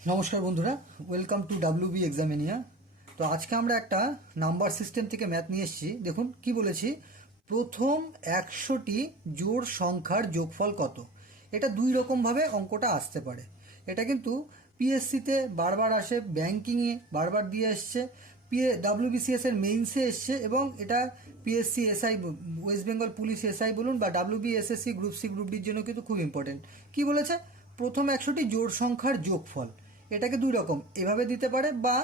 নমস্কার বন্ধুরা, welcome to WB এক্সামিনিয়া। তো আজকে আমরা একটা নাম্বার সিস্টেম থেকে ম্যাথ নিয়ে এসেছি। দেখুন কি বলেছি, প্রথম 100টি জোড় সংখ্যার যোগফল কত। এটা দুই রকমভাবে অঙ্কটা আসতে পারে। এটা কিন্তু পিএসসিতে বারবার আসে, ব্যাংকিংয়ে বারবার দিয়ে এসছে, ডাব্লিউবিসিএস এর মেইনসে এসছে, এবং এটা PSC SI, West Bengal police SI বলুন বা ডাব্লিউবিএসএসসি গ্রুপ সি গ্রুপ ডির জন্য কিন্তু খুব ইম্পর্টেন্ট। কি বলেছে, প্রথম 100টি জোড় সংখ্যার যোগফল। এটাকে দুই রকম, এভাবে দিতে পারে বা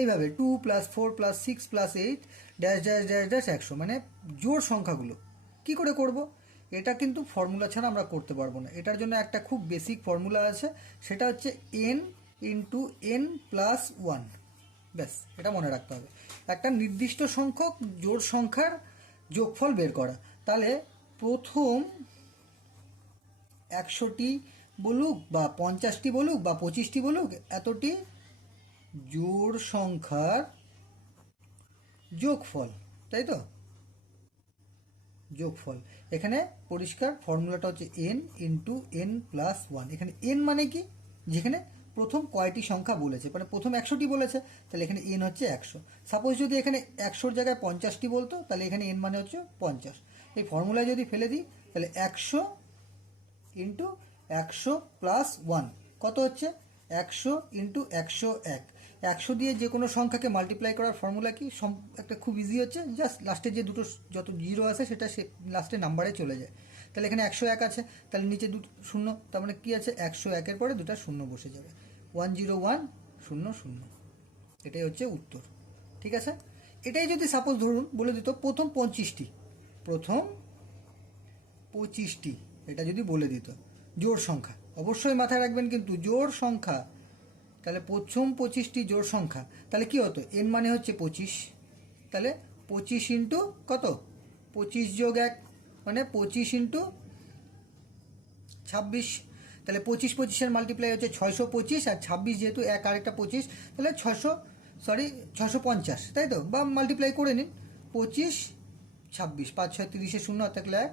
এইভাবে 2+4+6+8 ড্যাশ ড্যাশ ড্যাশ ড্যাশ 100, মানে জোড় সংখ্যাগুলো কি করে করব। এটা কিন্তু ফর্মুলা ছাড়া আমরা করতে পারবো না। এটার জন্য একটা খুব বেসিক ফর্মুলা আছে, সেটা হচ্ছে n × n+1। ব্যাস, এটা মনে রাখতে হবে। একটা নির্দিষ্ট সংখ্যক জোড় সংখ্যার যোগফল বের করা। তাহলে প্রথম 100টি বলুক বা 50টি বলুক বা 25টি বলুক, এতটি জোড় সংখ্যার যোগফল, তাই তো, যোগফল। এখানে পরিষ্কার ফর্মুলাটা হচ্ছে n × n+1। এখানে n মানে কি, যেখানে প্রথম কয়টি সংখ্যা বলেছে, মানে প্রথম 100টি বলেছে, তাহলে এখানে n হচ্ছে 100। সাপোজ যদি এখানে 100-র জায়গায় 50টি বলতো, তাহলে এখানে n মানে হচ্ছে 50। এই ফর্মুলায় যদি ফেলে দিই, তাহলে 100 × 100+1 কত হচ্ছে 100 × 101। 100 দিয়ে যে কোনো সংখ্যাকে মাল্টিপ্লাই করার ফর্মুলা কি, একটা খুব ইজি হচ্ছে, জাস্ট লাস্টে যে দুটো যত জিরো আছে সেটা লাস্টে নাম্বারে চলে যায়। তাহলে এখানে 101 আছে, তাহলে নিচে দুটো শূন্য, তার মানে কি আছে, 101-এর পরে দুটো শূন্য বসে যাবে, 10100। এটাই হচ্ছে উত্তর। ঠিক আছে, এটাই যদি সাপোজ ধরুন বলে দিত প্রথম 25টি, এটা যদি বলে দিত জোড় সংখ্যা, অবশ্যই মাথায় রাখবেন কিন্তু জোড় সংখ্যা। তাহলে প্রথম 25টি জোড় সংখ্যা, তাহলে কি হতো, n মানে হচ্ছে 25, তাহলে 25 ইন্টু কত, 25+1 মানে 25 ইন্টু 26। তাহলে 25-25-এর মাল্টিপ্লাই হচ্ছে 625, আর 26 যেহেতু এক আরেকটা 25, তাহলে 650, তাই তো, বা মাল্টিপ্লাই করে নিন 25 26, 5 6 30-এ 0 থাকলে 1,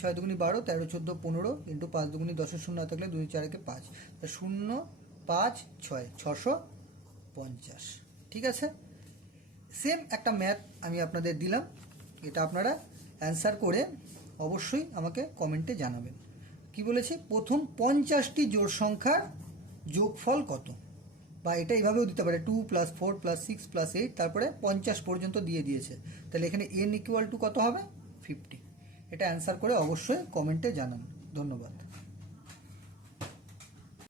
6 2 12, 13 14 15 ইন্টু 5 2 10-এ 0 থাকলে 2 4 একে 5, 0 5 6 650। ঠিক আছে, সেম একটা ম্যাথ আমি আপনাদের দিলাম, এটা আপনারা অ্যান্সার করে অবশ্যই আমাকে কমেন্টে জানাবেন। কি বলেছি, প্রথম 50টি জোড় সংখ্যার যোগফল কত, বা এটা এইভাবেও দিতে পারে 2+4+6+8, তারপরে 50 পর্যন্ত দিয়ে দিয়েছে, তাহলে এখানে n = কত হবে, 50। এটা অ্যান্সার করে অবশ্যই কমেন্টে জানান। ধন্যবাদ।